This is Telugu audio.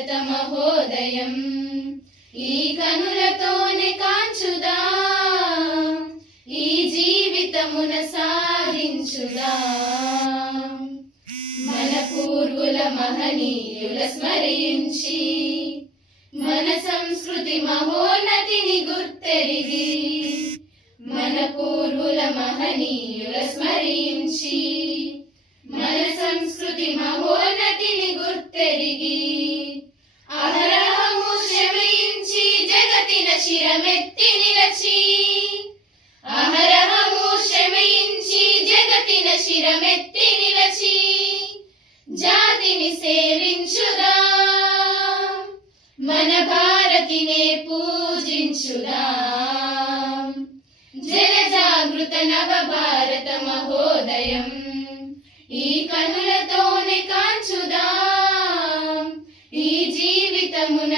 భారత మహోదయం ఈ కనులతోనే కాంచుదా. ఈ జీవితమున సాధించుదా. మన పూర్వుల మహనీయుల స్మరించి మన సంస్కృతి మహోన్నతిని గుర్తెరిగి మన పూర్వుల మహనీయుల స్మరించి మన సంస్కృతి మహోన్నతిని గుర్తెరిగి శిరమెత్తి నిలచి అహరహము శ్రమించి జగతిన శిరమెత్తి నిలచి జాతిని సేవించుదా మన భారతినే పూజించుదా. జన జాగృత నవ భారత మహోదయం ఈ కనులతోనే కాంచుదా ఈ జీవితమున